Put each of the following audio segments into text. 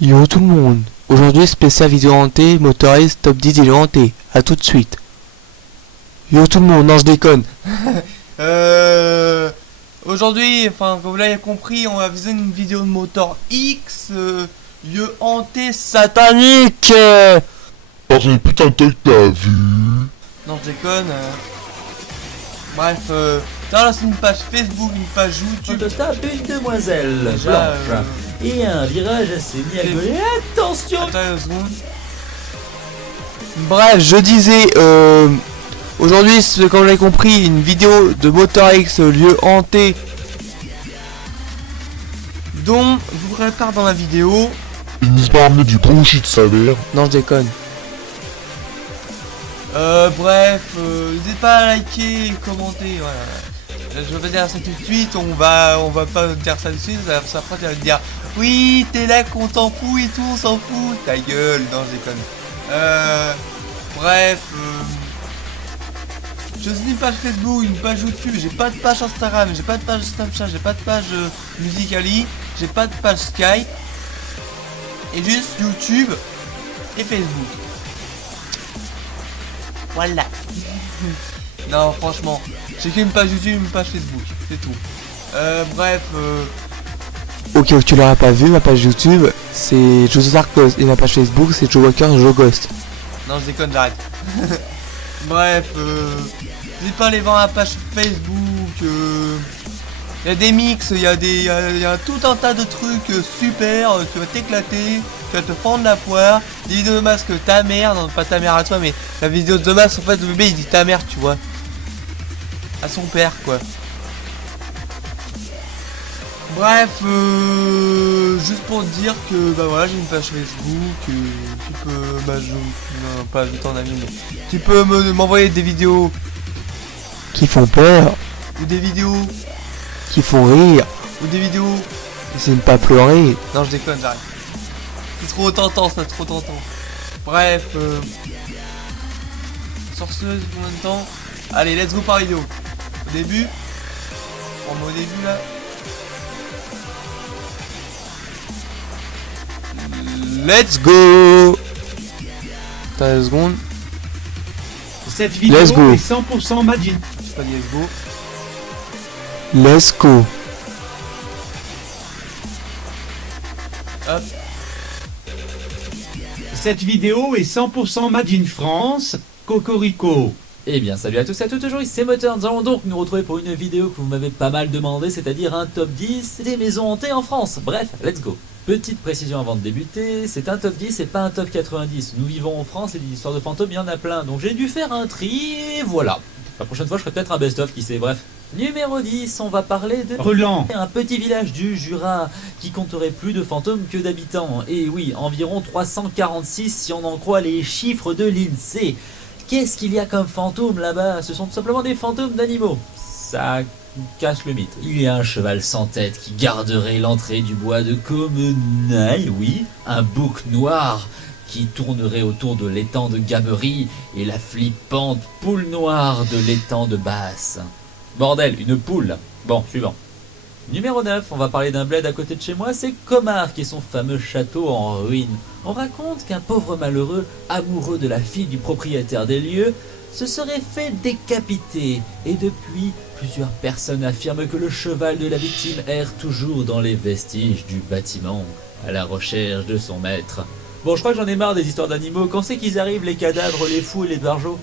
Yo tout le monde, aujourd'hui spécial vidéo hantée, Motorise top 10 vidéos hantées, à tout de suite. Yo tout le monde, non je déconne. Aujourd'hui, enfin comme vous l'avez compris, on va viser une vidéo de Motor X, lieu hanté satanique. Dans une putain de truc t'as vu. Non je déconne. Bref, là c'est une page Facebook, une page YouTube. Autostop, une demoiselle Déjà, blanche et un virage assez mis à gueuler. Attention! Attends une seconde. Bref, je disais, aujourd'hui, comme vous l'avez compris, une vidéo de Motor X, lieu hanté, dont je vous prépare dans la vidéo. Il nous a ramené du bullshit sa mère. Non, je déconne. Bref, n'hésitez pas à liker, commenter, voilà. Je vais dire ça tout de suite, on va pas dire ça tout de suite, ça après tu vas me dire oui, t'es là qu'on t'en fout et tout, on s'en fout, ta gueule, non je déconne. Bref, je suis une page Facebook, une page YouTube, j'ai pas de page Instagram, j'ai pas de page Snapchat, j'ai pas de page Musical.ly, j'ai pas de page Skype, et juste YouTube et Facebook. Voilà. Non, franchement, j'ai qu'une page YouTube, une page Facebook, c'est tout. Bref, Ok, tu l'auras pas vu, ma page YouTube c'est Joe Darkos et ma page Facebook c'est Joe Walker Joe Ghost. non, je déconne, j'arrête. Bref, n'hésitez pas à aller voir la page Facebook. Il y a des mix, il y a tout un tas de trucs super. Tu vas t'éclater, tu vas te fendre la poire. Des vidéos de masque ta mère, non pas ta mère à toi, mais la vidéo de masque en fait le bébé il dit ta mère, tu vois. À son père quoi. Bref, juste pour te dire que bah voilà, j'ai une page Facebook, tu peux non, pas vite en ami, mais tu peux m'envoyer des vidéos Qui font peur, ou des vidéos qui font rire, ou des vidéos. c'est ne pas pleurer. Non, je déconne, j'arrête. C'est trop tentant, ça, trop tentant. Bref, sur ce, combien de temps? Allez, let's go par vidéo. Au début, on met au début là. Let's go. T'as 2 secondes. Cette vidéo Let's go. est 100% Majin. J'ai pas dit let's go. Let's go. Hop. Cette vidéo est 100% Majin France. Cocorico. Eh bien salut à tous et à toutes, aujourd'hui c'est Moteur, nous allons donc nous retrouver pour une vidéo que vous m'avez pas mal demandé, c'est-à-dire un top 10 des maisons hantées en France. Bref, let's go. Petite précision avant de débuter, c'est un top 10 et pas un top 90. Nous vivons en France et des histoires de fantômes il y en a plein, donc j'ai dû faire un tri et voilà. La prochaine fois je ferai peut-être un best-of, qui sait, bref. Numéro 10, on va parler de Relan. un petit village du Jura qui compterait plus de fantômes que d'habitants. Et oui, environ 346 si on en croit les chiffres de l'INSEE. Qu'est-ce qu'il y a comme fantômes là-bas? Ce sont tout simplement des fantômes d'animaux. Ça casse le mythe. Il y a un cheval sans tête qui garderait l'entrée du bois de Comenaille, oui. Un bouc noir qui tournerait autour de l'étang de Gabery et la flippante poule noire de l'étang de Basse. Bordel, une poule. Bon, suivant. Numéro 9, on va parler d'un bled à côté de chez moi, c'est Comarque et son fameux château en ruine. On raconte qu'un pauvre malheureux, amoureux de la fille du propriétaire des lieux, se serait fait décapiter. Et depuis, plusieurs personnes affirment que le cheval de la victime erre toujours dans les vestiges du bâtiment, à la recherche de son maître. Bon, je crois que j'en ai marre des histoires d'animaux, quand c'est qu'ils arrivent, les cadavres, les fous et les barjots?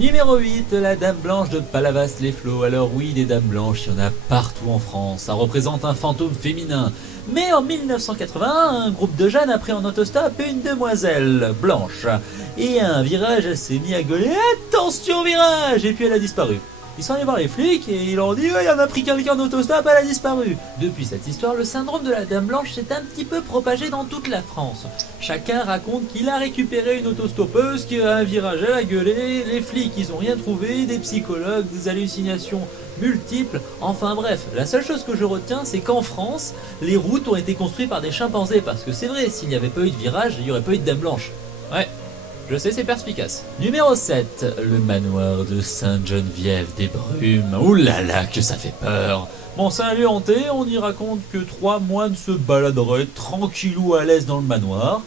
Numéro 8, la Dame Blanche de Palavas-les-Flots. Alors oui, des dames blanches, il y en a partout en France. Ça représente un fantôme féminin. Mais en 1981, un groupe de jeunes a pris en autostop une demoiselle blanche. Et à un virage, elle s'est mise à gueuler « Attention virage !» Et puis elle a disparu. Ils sont allés voir les flics et ils leur ont dit « Il y en a pris quelqu'un en autostop, elle a disparu !» Depuis cette histoire, le syndrome de la Dame Blanche s'est un petit peu propagé dans toute la France. Chacun raconte qu'il a récupéré une autostoppeuse qui a un virage, elle a gueulé, les flics ils ont rien trouvé, des psychologues, des hallucinations multiples. Enfin bref, la seule chose que je retiens c'est qu'en France, les routes ont été construites par des chimpanzés. Parce que c'est vrai, s'il n'y avait pas eu de virage, il n'y aurait pas eu de Dame Blanche. Ouais. Je sais, c'est perspicace. Numéro 7, le manoir de Sainte-Geneviève des Brumes. Ouh là là, que ça fait peur. Bon, c'est un lieu hanté, on y raconte que 3 moines se baladeraient tranquillou à l'aise dans le manoir,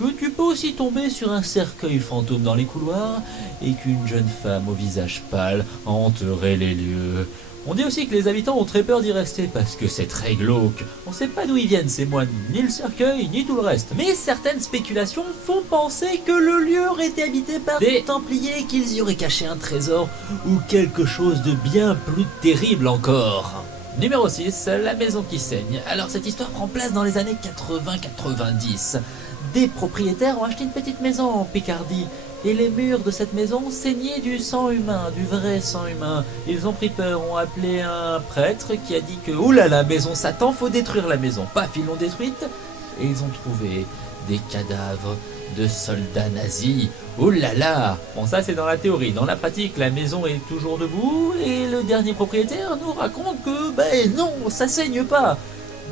que tu peux aussi tomber sur un cercueil fantôme dans les couloirs, et qu'une jeune femme au visage pâle hanterait les lieux. On dit aussi que les habitants ont très peur d'y rester parce que c'est très glauque. On sait pas d'où ils viennent ces moines, ni le cercueil, ni tout le reste. Mais certaines spéculations font penser que le lieu aurait été habité par des Templiers, qu'ils y auraient caché un trésor ou quelque chose de bien plus terrible encore. Numéro 6, la maison qui saigne. Alors cette histoire prend place dans les années 80-90. Des propriétaires ont acheté une petite maison en Picardie. Et les murs de cette maison saignaient du sang humain, du vrai sang humain. Ils ont pris peur, ont appelé un prêtre qui a dit que « Oulala, maison Satan, faut détruire la maison ». Paf, ils l'ont détruite et ils ont trouvé des cadavres de soldats nazis. Oulala. Bon, ça c'est dans la théorie. Dans la pratique, la maison est toujours debout et le dernier propriétaire nous raconte que ben non, ça saigne pas.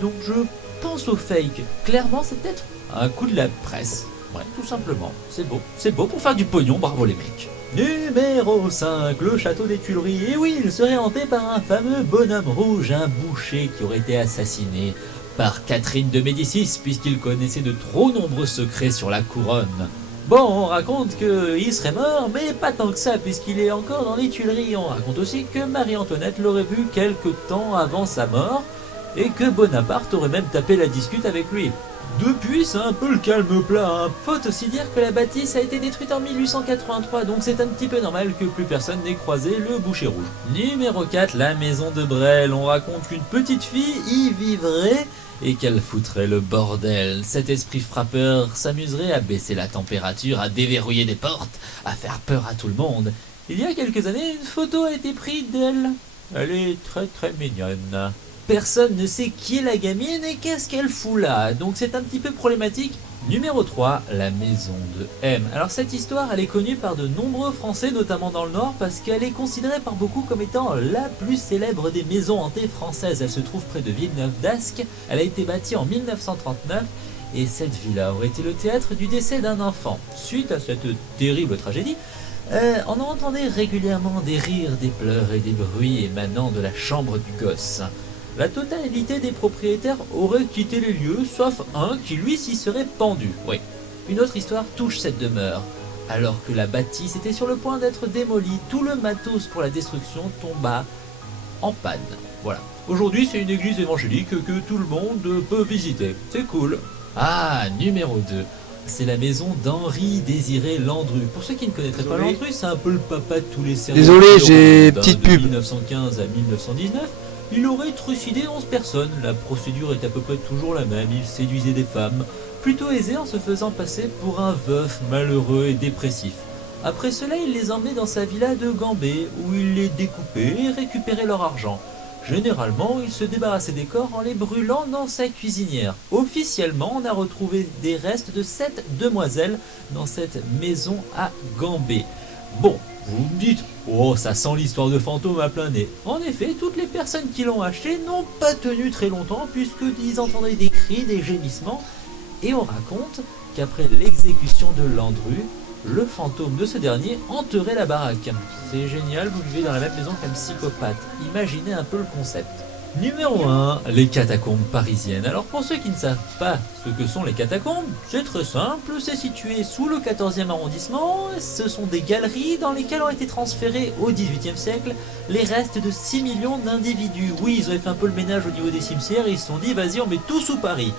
Donc je pense au fake. Clairement, c'est peut-être un coup de la presse. Ouais, tout simplement. C'est beau pour faire du pognon, bravo les mecs. Numéro 5, le château des Tuileries. Et oui, il serait hanté par un fameux bonhomme rouge, un boucher qui aurait été assassiné par Catherine de Médicis, puisqu'il connaissait de trop nombreux secrets sur la couronne. Bon, on raconte qu'il serait mort, mais pas tant que ça, puisqu'il est encore dans les Tuileries. On raconte aussi que Marie-Antoinette l'aurait vu quelque temps avant sa mort, et que Bonaparte aurait même tapé la discute avec lui. Depuis, c'est un peu le calme plat. Faut aussi dire que la bâtisse a été détruite en 1883, donc c'est un petit peu normal que plus personne n'ait croisé le boucher rouge. Numéro 4, la maison de Brel. On raconte qu'une petite fille y vivrait et qu'elle foutrait le bordel. Cet esprit frappeur s'amuserait à baisser la température, à déverrouiller des portes, à faire peur à tout le monde. Il y a quelques années, une photo a été prise d'elle. Elle est très très mignonne. Personne ne sait qui est la gamine et qu'est-ce qu'elle fout là, donc c'est un petit peu problématique. Numéro 3, la maison de M. Alors cette histoire, elle est connue par de nombreux Français, notamment dans le Nord, parce qu'elle est considérée par beaucoup comme étant la plus célèbre des maisons hantées françaises. Elle se trouve près de Villeneuve-d'Ascq, elle a été bâtie en 1939, et cette villa aurait été le théâtre du décès d'un enfant. Suite à cette terrible tragédie, on entendait régulièrement des rires, des pleurs et des bruits émanant de la chambre du gosse. La totalité des propriétaires auraient quitté les lieux, sauf un qui lui s'y serait pendu. Oui. Une autre histoire touche cette demeure. Alors que la bâtisse était sur le point d'être démolie, tout le matos pour la destruction tomba en panne. Voilà. Aujourd'hui, c'est une église évangélique que tout le monde peut visiter. C'est cool. Ah, numéro 2. C'est la maison d'Henri Désiré Landru. Pour ceux qui ne connaîtraient pas Landru, c'est un peu le papa de tous les séries. Désolé, j'ai petite de pub. 1915 à 1919. Il aurait trucidé 11 personnes, la procédure est à peu près toujours la même, il séduisait des femmes, plutôt aisées en se faisant passer pour un veuf malheureux et dépressif. Après cela, il les emmenait dans sa villa de Gambé, où il les découpait et récupérait leur argent. Généralement, il se débarrassait des corps en les brûlant dans sa cuisinière. Officiellement, on a retrouvé des restes de 7 demoiselles dans cette maison à Gambé. Bon, vous me dites, oh ça sent l'histoire de fantômes à plein nez. En effet, toutes les personnes qui l'ont acheté n'ont pas tenu très longtemps puisqu'ils entendaient des cris, des gémissements. Et on raconte qu'après l'exécution de Landru, le fantôme de ce dernier hanterait la baraque. C'est génial, vous vivez dans la même maison qu'un psychopathe. Imaginez un peu le concept. Numéro 1, les catacombes parisiennes. Alors pour ceux qui ne savent pas ce que sont les catacombes, c'est très simple, c'est situé sous le 14e arrondissement, ce sont des galeries dans lesquelles ont été transférés au XVIIIe siècle les restes de 6 millions d'individus. Oui, ils ont fait un peu le ménage au niveau des cimetières et ils se sont dit vas-y on met tout sous Paris.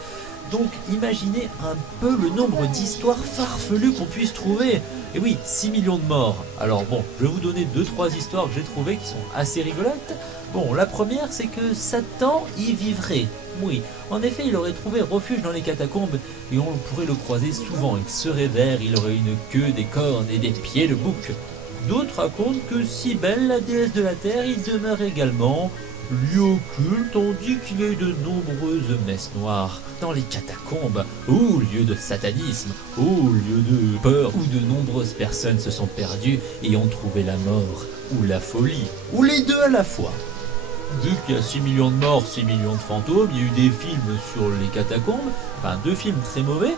Donc imaginez un peu le nombre d'histoires farfelues qu'on puisse trouver. Et oui, 6 millions de morts. Alors bon, je vais vous donner 2-3 histoires que j'ai trouvées qui sont assez rigolotes. Bon, la première, c'est que Satan y vivrait. Oui, en effet, il aurait trouvé refuge dans les catacombes et on pourrait le croiser souvent. Il serait vert, il aurait une queue, des cornes et des pieds de bouc. D'autres racontent que Cybèle, la déesse de la terre, y demeure également. Lieu occulte, on dit qu'il y a eu de nombreuses messes noires dans les catacombes, ou lieu de satanisme, ou lieu de peur, où de nombreuses personnes se sont perdues et ont trouvé la mort, ou la folie, ou les deux à la fois. Vu qu'il y a 6 millions de morts, 6 millions de fantômes, il y a eu des films sur les catacombes, enfin 2 films très mauvais,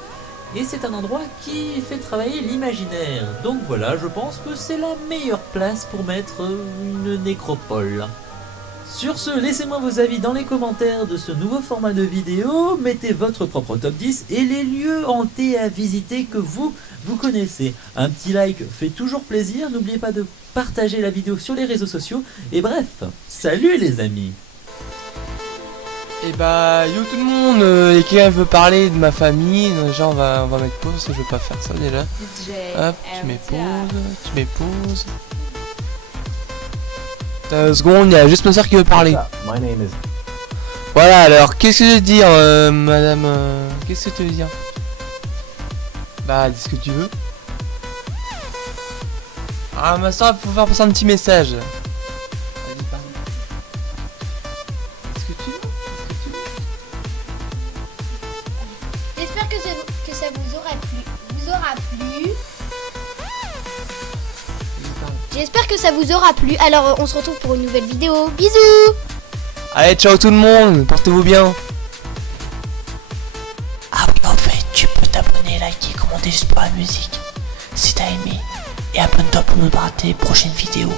et c'est un endroit qui fait travailler l'imaginaire. Donc voilà, je pense que c'est la meilleure place pour mettre une nécropole. Sur ce, laissez-moi vos avis dans les commentaires de ce nouveau format de vidéo, mettez votre propre top 10 et les lieux hantés à visiter que vous connaissez. Un petit like fait toujours plaisir, n'oubliez pas de partager la vidéo sur les réseaux sociaux, et bref, salut les amis! Et bah yo tout le monde, et quelqu'un veut parler de ma famille, déjà on va mettre pause, je vais pas faire ça déjà. Hop, tu mets pause. Seconde, il y a juste ma soeur qui veut parler. Voilà, alors qu'est-ce que tu veux dire, madame, qu'est-ce que tu veux dire? Bah, dis ce que tu veux. Ah, ma soeur, faut faire passer un petit message. Vas-y, parle. Qu'est-ce que tu veux? J'espère que ça vous aura plu. J'espère que ça vous aura plu. Alors on se retrouve pour une nouvelle vidéo. Bisous. Allez, ciao tout le monde, portez-vous bien. Ah oui, en fait, tu peux t'abonner, liker, commenter juste pour la musique, si t'as aimé. Et abonne-toi pour ne pas rater les prochaines vidéos.